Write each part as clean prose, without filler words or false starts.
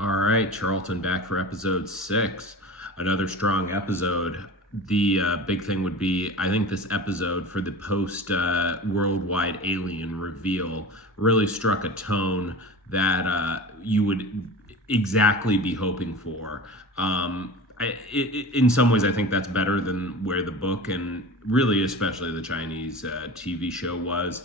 All right, Charlton, back for episode 6. Another strong episode. The big thing would be, I think this episode for the post worldwide alien reveal really struck a tone that you would exactly be hoping for. In some ways, I think that's better than where the book and really, especially the Chinese TV show was.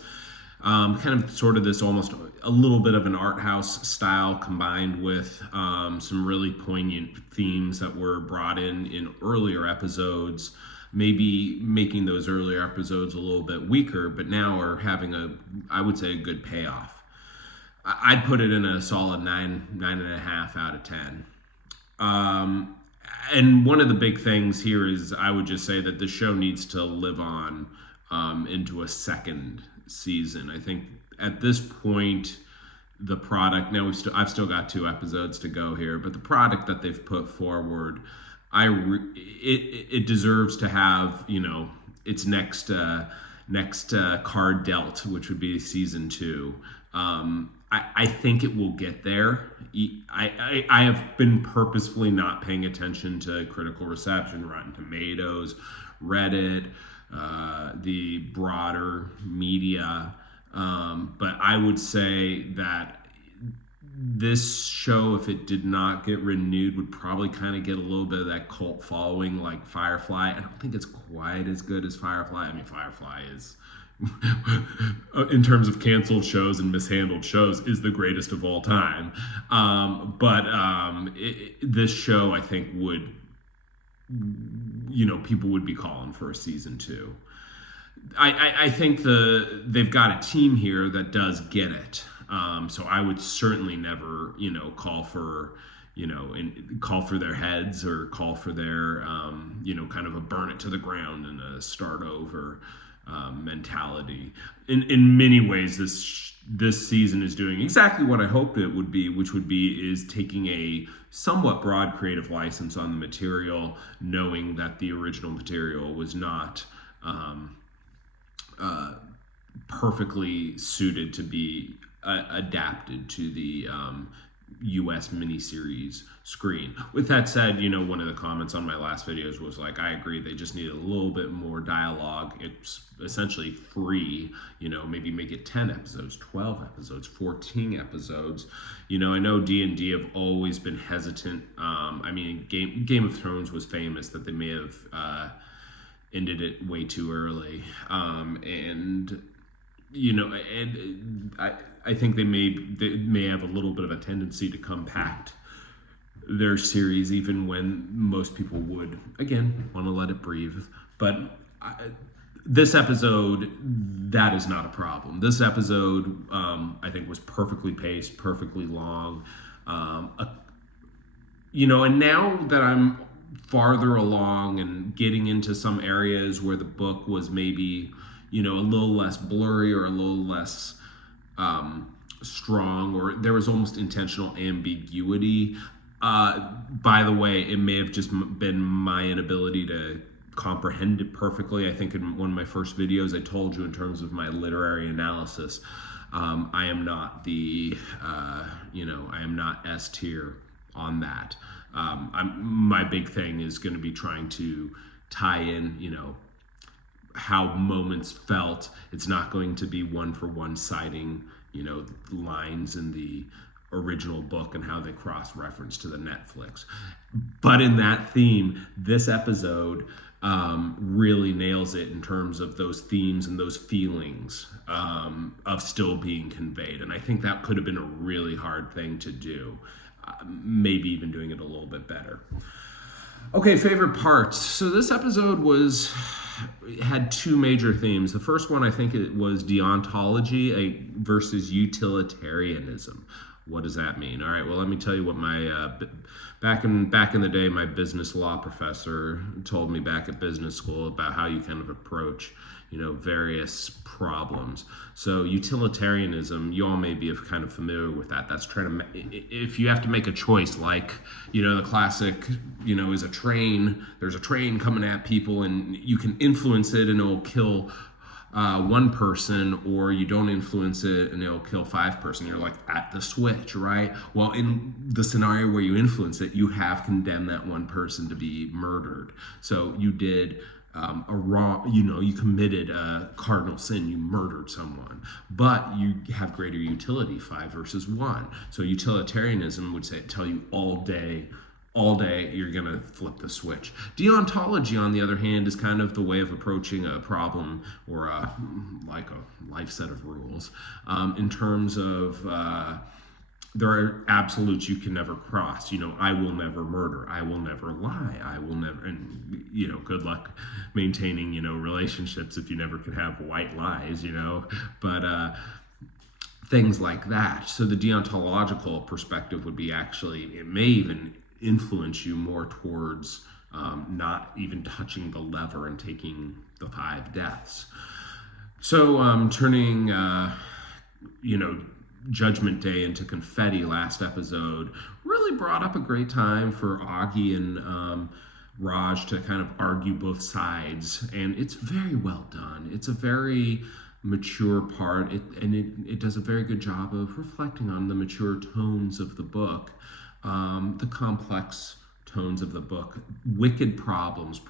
Kind of sort of this almost a little bit of an art house style combined with some really poignant themes that were brought in earlier episodes, maybe making those earlier episodes a little bit weaker, but now are having I would say, a good payoff. I'd put it in a solid 9.5 out of 10. And one of the big things here is I would just say that the show needs to live on into a second season. I think at this point, the product, now I've still got 2 episodes to go here, but the product that they've put forward, it deserves to have, its next card dealt, which would be season 2. I think it will get there. I have been purposefully not paying attention to critical reception, Rotten Tomatoes, Reddit, the broader media. But I would say that this show, if it did not get renewed, would probably kind of get a little bit of that cult following like Firefly. I don't think it's quite as good as Firefly. I mean, Firefly is, in terms of canceled shows and mishandled shows, is the greatest of all time. But this show, I think, would, people would be calling for a season 2. I think they've got a team here that does get it. So I would certainly never, call for their heads or call for their, kind of a burn it to the ground and a start over mentality. In many ways, this season is doing exactly what I hoped it would be, which is taking a somewhat broad creative license on the material, knowing that the original material was not perfectly suited to be adapted to the US miniseries screen. With that said, one of the comments on my last videos was like, I agree, they just need a little bit more dialogue. It's essentially free, maybe make it 10 episodes, 12 episodes, 14 episodes. I know D&D have always been hesitant. Game of Thrones was famous that they may have ended it way too early. I think they may have a little bit of a tendency to compact their series, even when most people would, again, want to let it breathe. But this episode, that is not a problem. This episode, I think, was perfectly paced, perfectly long. And now that I'm farther along and getting into some areas where the book was maybe, a little less blurry or a little less strong, or there was almost intentional ambiguity. By the way, it may have just been my inability to comprehend it perfectly. I think in one of my first videos, I told you in terms of my literary analysis, I am not I am not S tier on that. My big thing is going to be trying to tie in, how moments felt. It's not going to be one for one citing, lines in the original book and how they cross-reference to the Netflix. But in that theme, this episode really nails it in terms of those themes and those feelings of still being conveyed. And I think that could have been a really hard thing to do. Maybe even doing it a little bit better. Okay, favorite parts. So this episode had 2 major themes. The first one, I think, it was deontology versus utilitarianism. What does that mean? All right, well, let me tell you what my back in the day, my business law professor told me back at business school about how you kind of approach, various problems. So utilitarianism, you all may be kind of familiar with that. That's trying to, if you have to make a choice, like, the classic, is there's a train coming at people and you can influence it and it will kill one person, or you don't influence it and it'll kill 5 person. You're like at the switch, right? Well, in the scenario where you influence it, you have condemned that one person to be murdered. So you did a wrong, you committed a cardinal sin, you murdered someone, but you have greater utility, 5 versus 1. So utilitarianism would tell you all day you're going to flip the switch. Deontology, on the other hand, is kind of the way of approaching a problem, or like a life set of rules, in terms of there are absolutes you can never cross. I will never murder, I will never lie, I will never, and good luck maintaining relationships if you never could have white lies, but things like that. So the deontological perspective would be, actually, it may even influence you more towards not even touching the lever and taking the 5 deaths. So turning Judgment Day into confetti last episode really brought up a great time for Augie and Raj to kind of argue both sides, and it's very well done. It's a very mature part, and it does a very good job of reflecting on the mature tones of the book, the complex tones of the book, wicked problems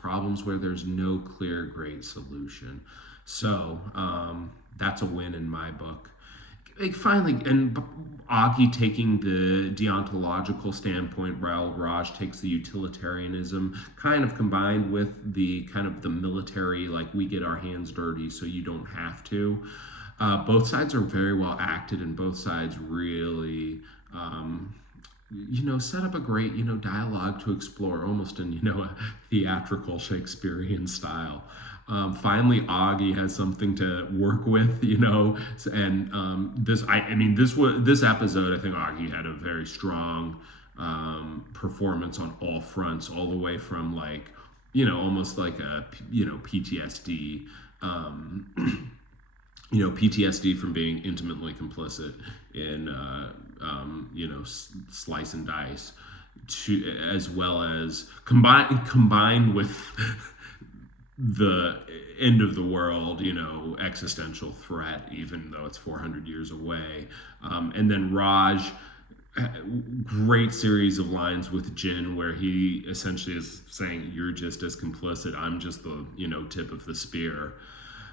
where there's no clear, great solution. So that's a win in my book. Finally, and Augie taking the deontological standpoint, while Raj takes the utilitarianism, kind of combined with the kind of the military, like, we get our hands dirty so you don't have to. Both sides are very well acted, and both sides really set up a great dialogue to explore, almost in a theatrical Shakespearean style. Finally, Augie has something to work with, and this episode, I think Augie had a very strong performance on all fronts, all the way from, like, almost like a PTSD, PTSD from being intimately complicit in slice and dice, as well as combined with the end of the world, existential threat, even though it's 400 years away. And then Raj, great series of lines with Jin, where he essentially is saying, you're just as complicit, I'm just the tip of the spear.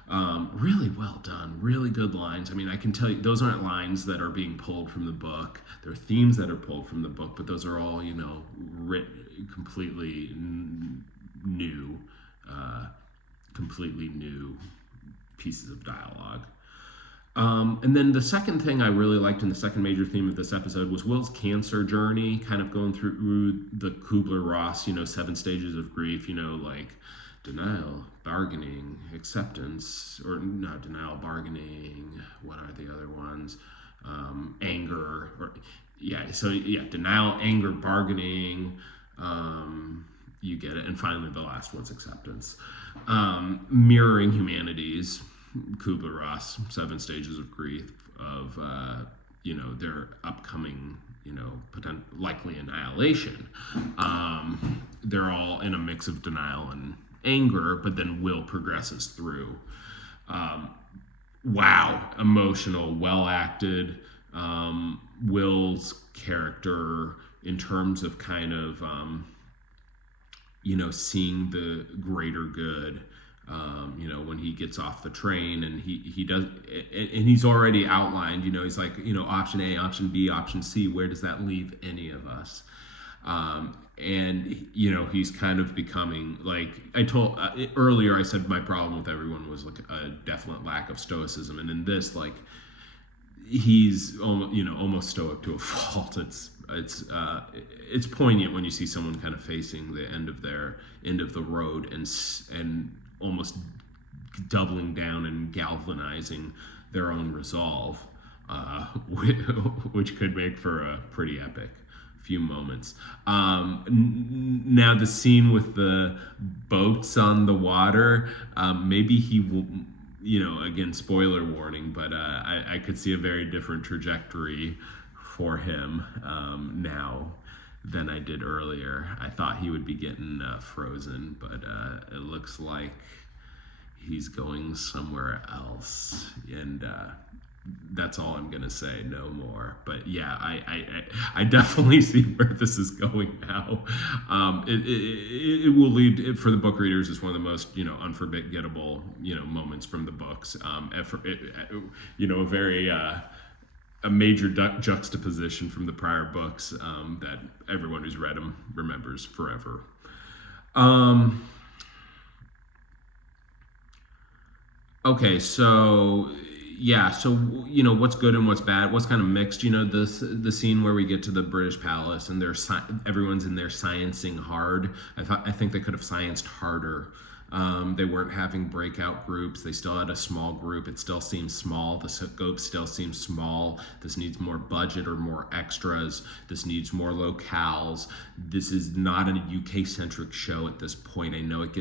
Really well done, really good lines. I mean, I can tell you, those aren't lines that are being pulled from the book. They're themes that are pulled from the book, but those are all, written completely new pieces of dialogue. And then the second thing I really liked in the second major theme of this episode was Will's cancer journey, kind of going through the Kubler-Ross, 7 stages of grief, like denial, bargaining, acceptance, or not denial, bargaining, what are the other ones? Anger, denial, anger, bargaining, you get it. And finally, the last one's acceptance. Mirroring humanities, Kubler-Ross, 7 stages of grief, of their upcoming, likely annihilation. They're all in a mix of denial and anger, but then Will progresses through. Wow, emotional, well acted. Will's character, in terms of kind of seeing the greater good, when he gets off the train, and he does, and he's already outlined, he's like, option A, option B, option C, where does that leave any of us? And he's kind of becoming, like, I told earlier, I said my problem with everyone was like a definite lack of stoicism, and in this, like, he's almost stoic to a fault. It's poignant when you see someone kind of facing the end of the road, and almost doubling down and galvanizing their own resolve, which could make for a pretty epic few moments. Now the scene with the boats on the water, maybe he will, again, spoiler warning, but I could see a very different trajectory for him now than I did earlier. I thought he would be getting frozen, but it looks like he's going somewhere else, and that's all I'm gonna say. No more. But yeah, I definitely see where this is going now. It will lead for the book readers. It's one of the most unforgettable moments from the books. A very a major juxtaposition from the prior books that everyone who's read them remembers forever. Okay, so yeah, so what's good and what's bad, what's kind of mixed. The scene where we get to the British Palace and everyone's in there sciencing hard. I think they could have scienced harder. They weren't having breakout groups. They still had a small group. It still seems small. The scope still seems small. This needs more budget or more extras. This needs more locales. This is not a UK-centric show at this point. I know it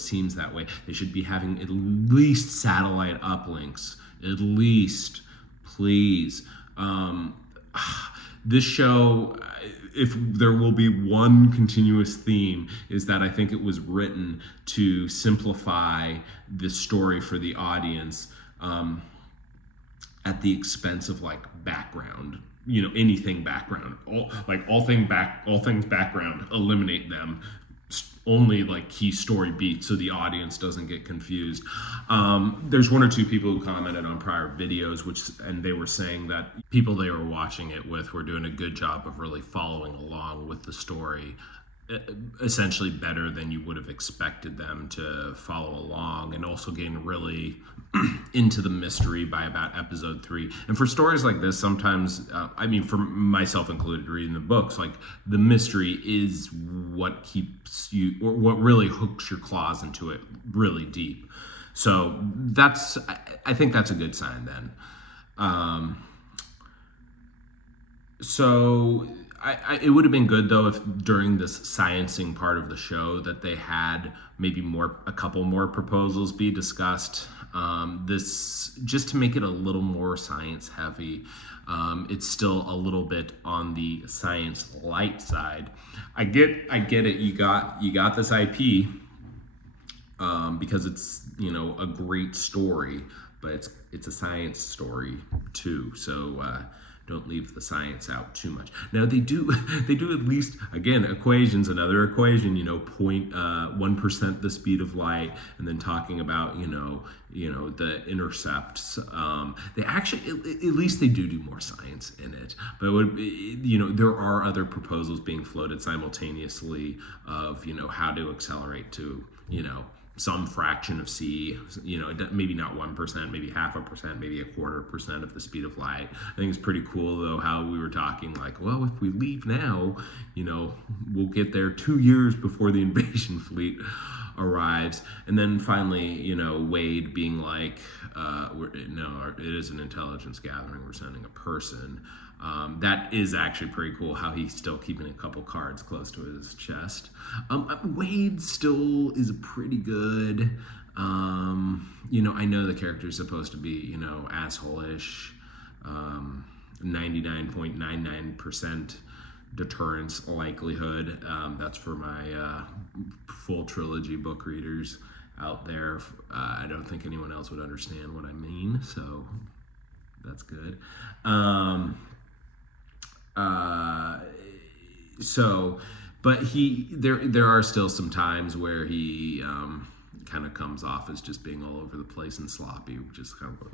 seems that way. They should be having at least satellite uplinks. At least, please. This show, if there will be one continuous theme, is that I think it was written to simplify the story for the audience at the expense of background. Anything background, all things background, eliminate them. Only key story beats so the audience doesn't get confused. There's one or two people who commented on prior videos, and they were saying that people they were watching it with were doing a good job of really following along with the story, essentially better than you would have expected them to follow along, and also getting really into the mystery by about episode 3. And for stories like this, sometimes, for myself included, reading the books, the mystery is what keeps you, or what really hooks your claws into it really deep. So I think that's a good sign then. So it would have been good though if during this sciencing part of the show that they had maybe a couple more proposals be discussed. This just to make it a little more science heavy. It's still a little bit on the science light side. I get it. You got this IP because it's a great story, but it's a science story too. So don't leave the science out too much. Now they do at least, again, equations, another equation, 0.1% the speed of light, and then talking about the intercepts. They actually, at least they do more science in it. But there are other proposals being floated simultaneously of how to accelerate to some fraction of c, maybe not 1%, maybe 0.5%, maybe 0.25% of the speed of light. I think it's pretty cool though how we were talking well, if we leave now, we'll get there 2 years before the invasion fleet arrives. And then finally, Wade being it is an intelligence gathering, we're sending a person. That is actually pretty cool how he's still keeping a couple cards close to his chest. Wade still is pretty good. I know the character's supposed to be, asshole-ish. 99.99% deterrence likelihood. That's for my full trilogy book readers out there. I don't think anyone else would understand what I mean, so that's good. But there are still some times where he kind of comes off as just being all over the place and sloppy, just kind of.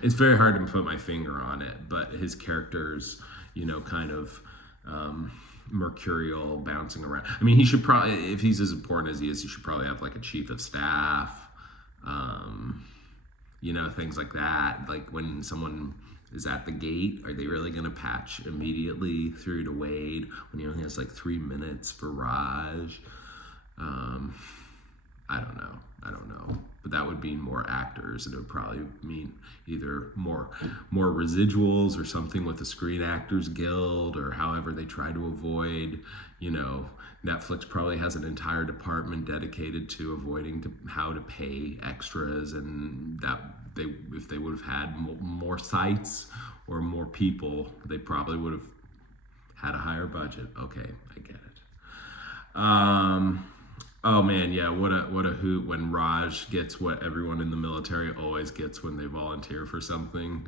It's very hard to put my finger on it, but his character's, kind of mercurial, bouncing around. He should probably, if he's as important as he is, he should probably have a chief of staff, things like that. When someone is at the gate, are they really going to patch immediately through to Wade when he only has 3 minutes for Raj? I don't know. But that would mean more actors, and it would probably mean either more residuals or something with the Screen Actors Guild, or however they try to avoid, Netflix probably has an entire department dedicated to avoiding how to pay extras, and that if they would have had more sites or more people, they probably would have had a higher budget. Okay, I get it. Oh man, yeah, what a hoot when Raj gets what everyone in the military always gets when they volunteer for something.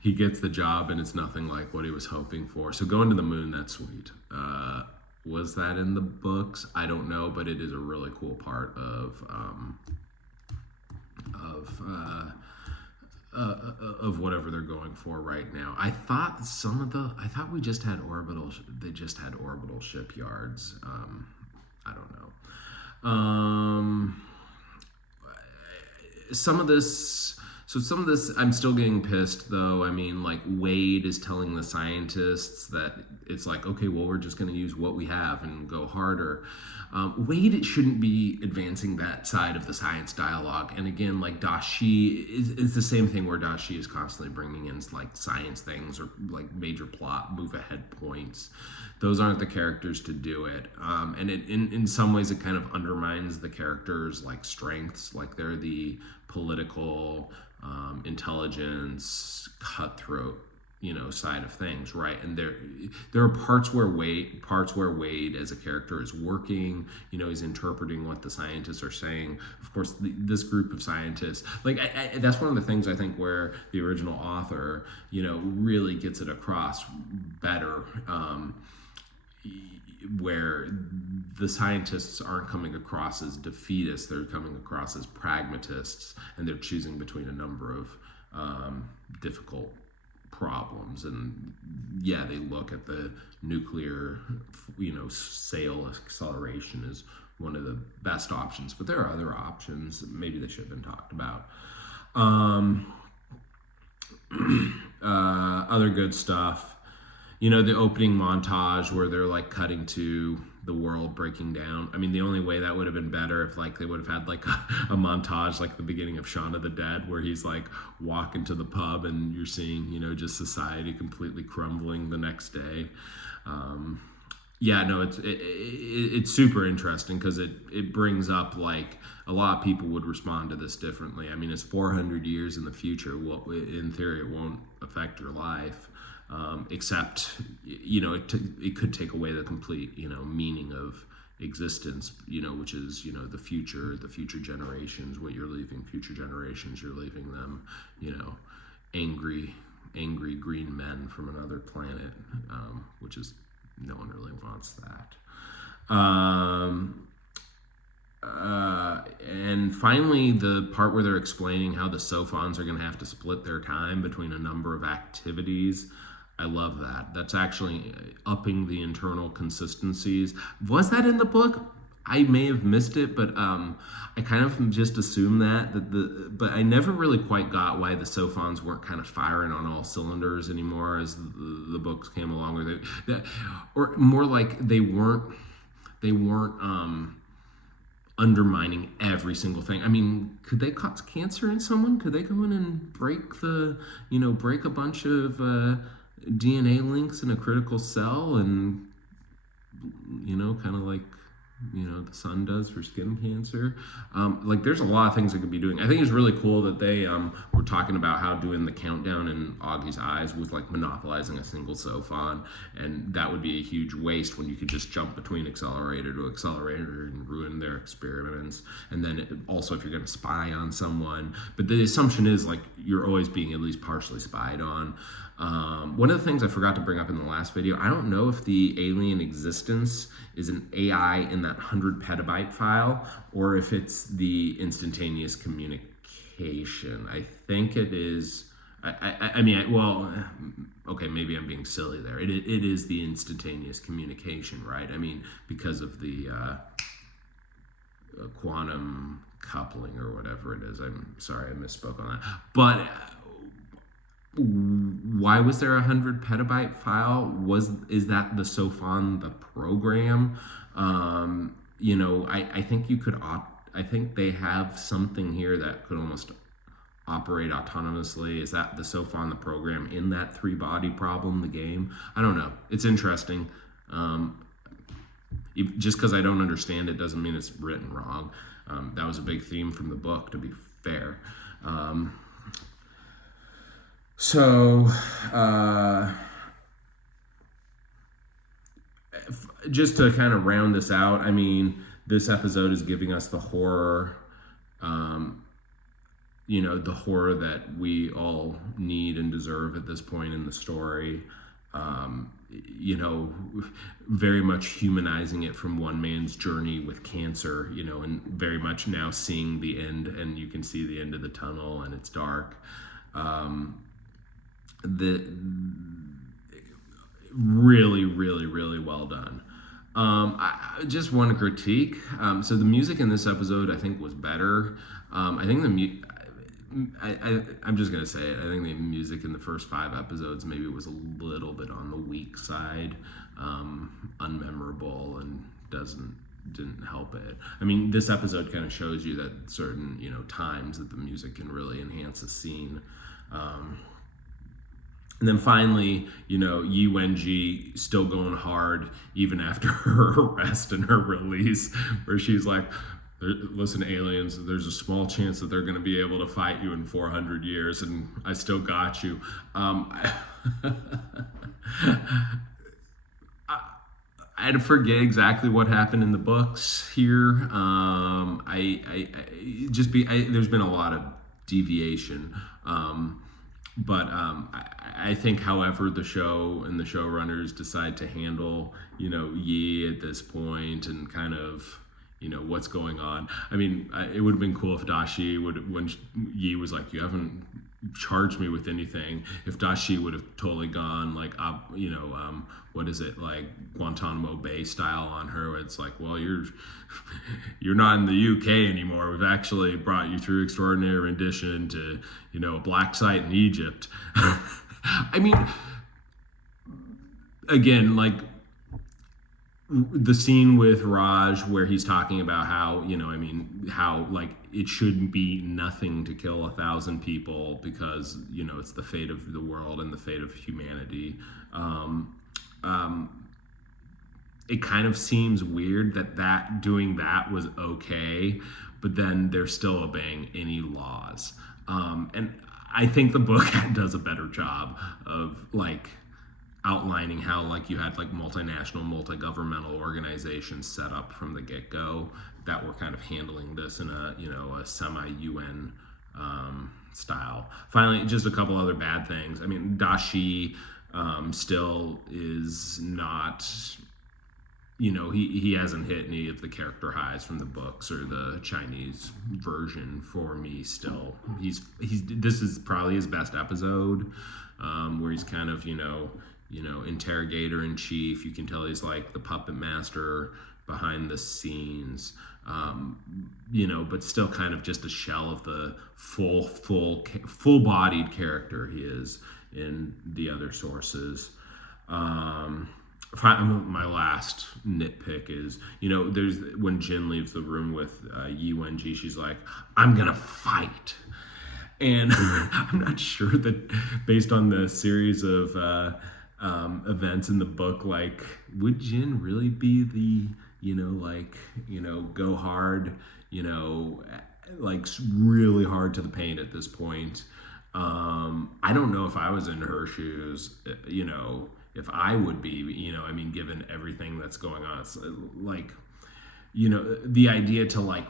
He gets the job and it's nothing like what he was hoping for. So going to the moon, that's sweet. Was that in the books? I don't know, but it is a really cool part of whatever they're going for right now. I thought we just had orbital. They just had orbital shipyards. I don't know. Some of this some of this I'm still getting pissed though. I mean, like, Wade is telling the scientists that it's like, okay, well, we're just going to use what we have and go harder. Wade shouldn't be advancing that side of the science dialogue. And again, like, Dashi is the same thing, where Dashi is constantly bringing in like science things or like major plot move ahead points. Those aren't the characters to do it. And it in some ways it kind of undermines the characters' like strengths. Like, they're the political, intelligence, cutthroat, side of things, right? And there are parts where Wade as a character is working. He's interpreting what the scientists are saying. Of course, this group of scientists, like, that's one of the things I think where the original author, really gets it across better. Where the scientists aren't coming across as defeatists, they're coming across as pragmatists, and they're choosing between a number of difficult problems. And yeah, they look at the nuclear, sail acceleration as one of the best options, but there are other options that maybe they should have been talked about. Other good stuff. The opening montage where they're like cutting to the world breaking down. I mean, the only way that would have been better if like they would have had like a montage like the beginning of Shaun of the Dead, where he's like walking to the pub and you're seeing, just society completely crumbling the next day. Yeah, no, it's super interesting because it brings up like a lot of people would respond to this differently. I mean, it's 400 years in the future. Well, in theory, it won't affect your life. Except, it could take away the complete, meaning of existence, which is, the future generations, what you're leaving future generations, you're leaving them, angry green men from another planet, which is, no one really wants that. And finally, the part where they're explaining how the Sofons are going to have to split their time between a number of activities. I love that. That's actually upping the internal consistencies. Was that in the book? I may have missed it, but I kind of just assumed but I never really quite got why the Sophons weren't kind of firing on all cylinders anymore as the books came along, or more like they weren't undermining every single thing. I mean, could they cause cancer in someone? Could they go in and break a bunch of DNA links in a critical cell and, kind of like, the sun does for skin cancer? Like, there's a lot of things they could be doing. I think it's really cool that they were talking about how doing the countdown in Augie's eyes was like monopolizing a single Sophon, and that would be a huge waste when you could just jump between accelerator to accelerator and ruin their experiments. And then also, if you're going to spy on someone, but the assumption is like you're always being at least partially spied on. One of the things I forgot to bring up in the last video, I don't know if the alien existence is an AI in that 100 petabyte file, or if it's the instantaneous communication. I think it is. Well, okay, maybe I'm being silly there. It is the instantaneous communication, right? I mean, because of the quantum coupling or whatever it is. I'm sorry, I misspoke on that. But why was there a 100 petabyte file? Is that the Sofon, the program? I think you could I think they have something here that could almost operate autonomously. Is that the Sofon, the program, in that 3-body problem, the game? I don't know. It's interesting. Just because I don't understand it doesn't mean it's written wrong. That was a big theme from the book, to be fair. Just to kind of round this out, I mean, this episode is giving us the horror, the horror that we all need and deserve at this point in the story. Very much humanizing it from one man's journey with cancer, and very much now seeing the end, and you can see the end of the tunnel, and it's dark. The really, really, really well done. Just one critique. So the music in this episode, I think, was better. I think I'm just gonna say it. I think the music in the first 5 episodes maybe was a little bit on the weak side, unmemorable, and didn't help it. I mean, this episode kind of shows you that certain times that the music can really enhance a scene. And then finally, Yi Wenji still going hard even after her arrest and her release, where she's like, listen, aliens, there's a small chance that they're going to be able to fight you in 400 years, and I still got you. I forget exactly what happened in the books here. There's been a lot of deviation. But I think, however, the show and the showrunners decide to handle, Yi at this point and kind of, what's going on. I mean, it would have been cool if Dashi when Yi was like, you haven't charged me with anything, if Dashi would have totally gone like, what is it, like Guantanamo Bay style on her. It's like, well, you're not in the UK anymore. We've actually brought you through extraordinary rendition to, a black site in Egypt. I mean, again, like the scene with Raj where he's talking about how, how like it shouldn't be nothing to kill 1,000 people because, it's the fate of the world and the fate of humanity. It kind of seems weird that doing that was okay, but then they're still obeying any laws. And I think the book does a better job of like outlining how like you had like multinational, multi-governmental organizations set up from the get-go that were kind of handling this in a semi-UN style. Finally, just a couple other bad things. I mean, Dashi still is not, he hasn't hit any of the character highs from the books or the Chinese version for me still. This is probably his best episode, where he's kind of, interrogator in chief. You can tell he's like the puppet master behind the scenes, but still kind of just a shell of the full-bodied character he is in the other sources. My last nitpick is, there's when Jin leaves the room with Yi Wenji, she's like, I'm gonna fight. And I'm not sure that based on the series of events in the book, like, would Jin really be the, go hard, like really hard to the paint at this point? I don't know if I was in her shoes, if I would be, given everything that's going on. It's like, the idea to like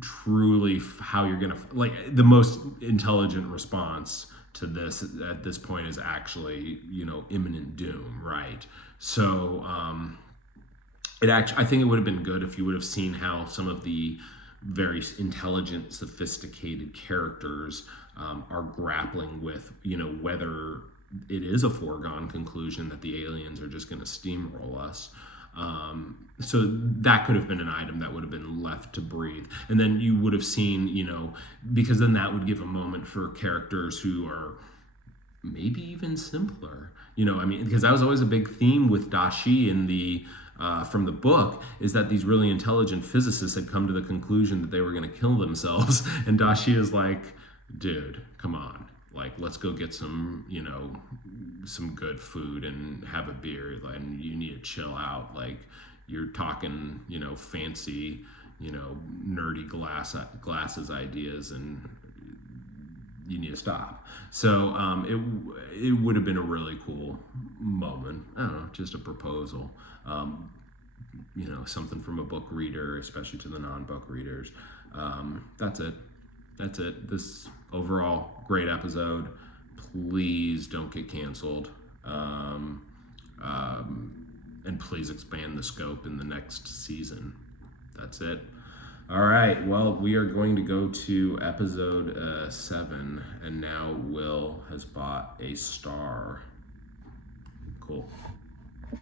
truly how you're gonna, like, the most intelligent response to this at this point is actually, imminent doom, right? So I think it would have been good if you would have seen how some of the very intelligent, sophisticated characters are grappling with, whether it is a foregone conclusion that the aliens are just going to steamroll us. So that could have been an item that would have been left to breathe. And then you would have seen, because then that would give a moment for characters who are maybe even simpler. Because that was always a big theme with Dashi in the from the book, is that these really intelligent physicists had come to the conclusion that they were going to kill themselves. And Dashi is like, dude, come on. Like, let's go get some, some good food and have a beer. And you need to chill out. Like, you're talking, fancy, nerdy glasses ideas, and you need to stop. So it would have been a really cool moment. I don't know, just a proposal. something from a book reader, especially to the non-book readers. That's it. This overall great episode. Please don't get canceled. And please expand the scope in the next season. That's it. All right. Well, we are going to go to episode 7, and now Will has bought a star. Cool.